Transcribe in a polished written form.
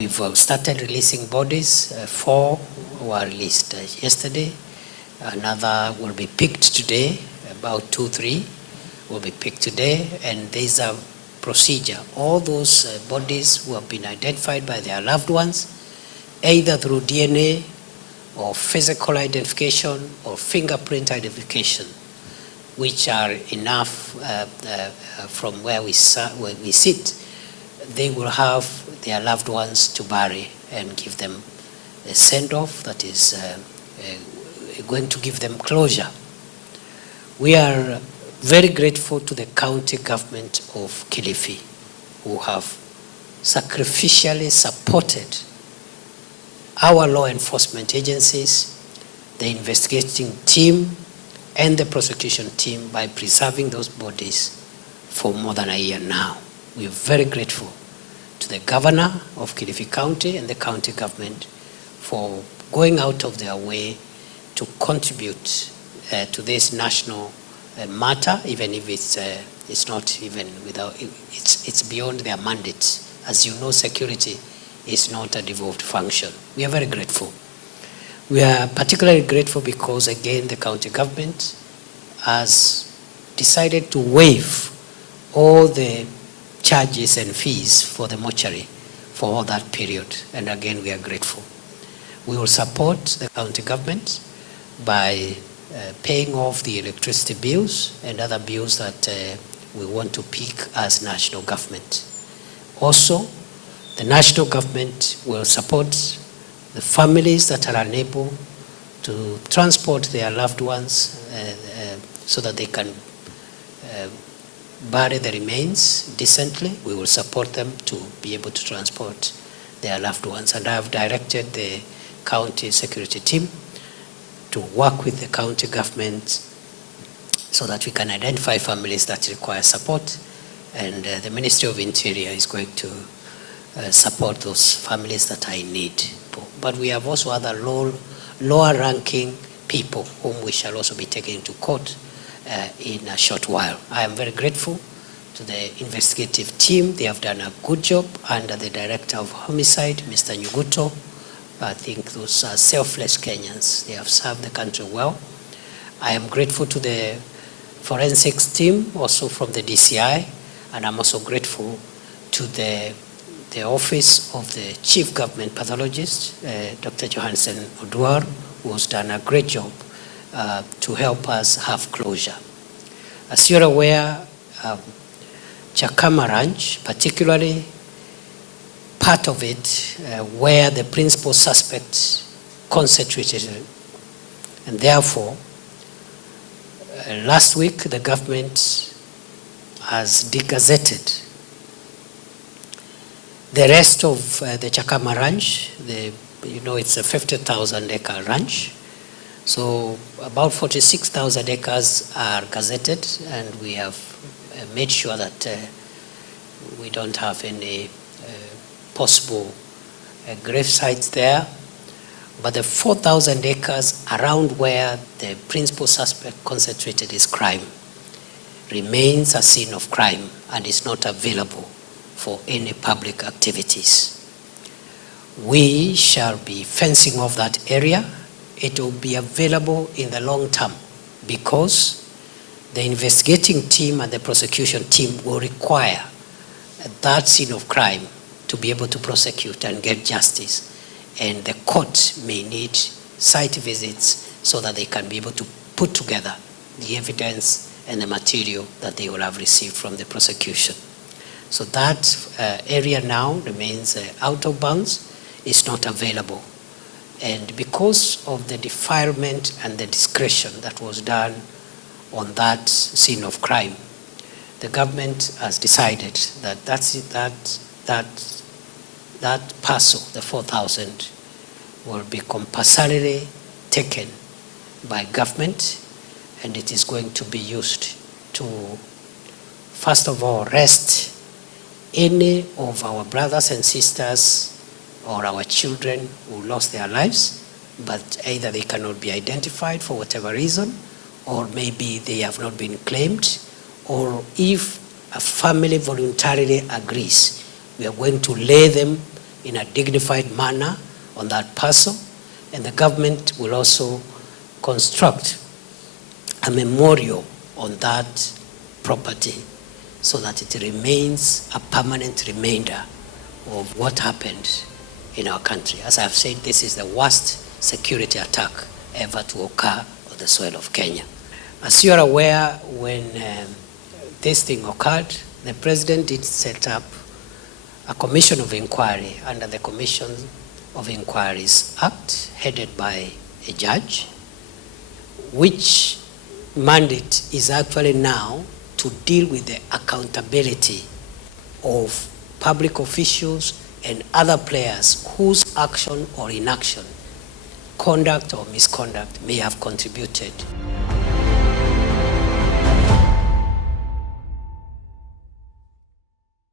We've started releasing bodies. 4 were released yesterday. Another will be picked today. About 2-3 will be picked today. And there's a procedure. All those bodies who have been identified by their loved ones, either through DNA or physical identification or fingerprint identification, which are enough from where we sit, they will have their loved ones to bury and give them a send-off that is going to give them closure. We are very grateful to the county government of Kilifi, who have sacrificially supported our law enforcement agencies, the investigating team, and the prosecution team by preserving those bodies for more than a year now. We are very grateful to the governor of Kilifi County and the county government for going out of their way to contribute to this national matter, even if it's not even without, it's beyond their mandate. As you know, security is not a devolved function. We are very grateful. We are particularly grateful because, again, the county government has decided to waive all the charges and fees for the mortuary for all that period. And again, we are grateful. We will support the county government by paying off the electricity bills and other bills that we want to pick as national government. Also, the national government will support the families that are unable to transport their loved ones so that they can bury the remains decently. We will support them to be able to transport their loved ones. And I have directed the county security team to work with the county government so that we can identify families that require support. And the Ministry of Interior is going to support those families that are in need. But we have also other lower ranking people whom we shall also be taking to court in a short while. I am very grateful to the investigative team. They have done a good job under the Director of Homicide, Mr. Nyuguto. I think those are selfless Kenyans. They have served the country well. I am grateful to the forensics team, also from the DCI, and I'm also grateful to the office of the Chief Government Pathologist, Dr. Johansen Oduor, who has done a great job to help us have closure. As you're aware, Chakama Ranch, particularly part of it where the principal suspect concentrated, and therefore last week the government has degazetted the rest of the Chakama Ranch. It's a 50,000 acre ranch. So about 46,000 acres are gazetted, and we have made sure that we don't have any possible grave sites there. But the 4,000 acres around where the principal suspect concentrated his crime remains a scene of crime and is not available for any public activities. We shall be fencing off that area. It will be available in the long term because the investigating team and the prosecution team will require that scene of crime to be able to prosecute and get justice. And the court may need site visits so that they can be able to put together the evidence and the material that they will have received from the prosecution. So that area now remains out of bounds. It's not available. And because of the defilement and the discretion that was done on that scene of crime, the government has decided that that parcel, the 4,000, will be compulsorily taken by government, and it is going to be used to, first of all, rest any of our brothers and sisters or our children who lost their lives, but either they cannot be identified for whatever reason, or maybe they have not been claimed, or if a family voluntarily agrees, we are going to lay them in a dignified manner on that parcel, and the government will also construct a memorial on that property so that it remains a permanent reminder of what happened in our country. As I've said, this is the worst security attack ever to occur on the soil of Kenya. As you are aware, when this thing occurred, the president did set up a commission of inquiry under the Commission of Inquiries Act, headed by a judge, which mandate is actually now to deal with the accountability of public officials and other players whose action or inaction, conduct or misconduct may have contributed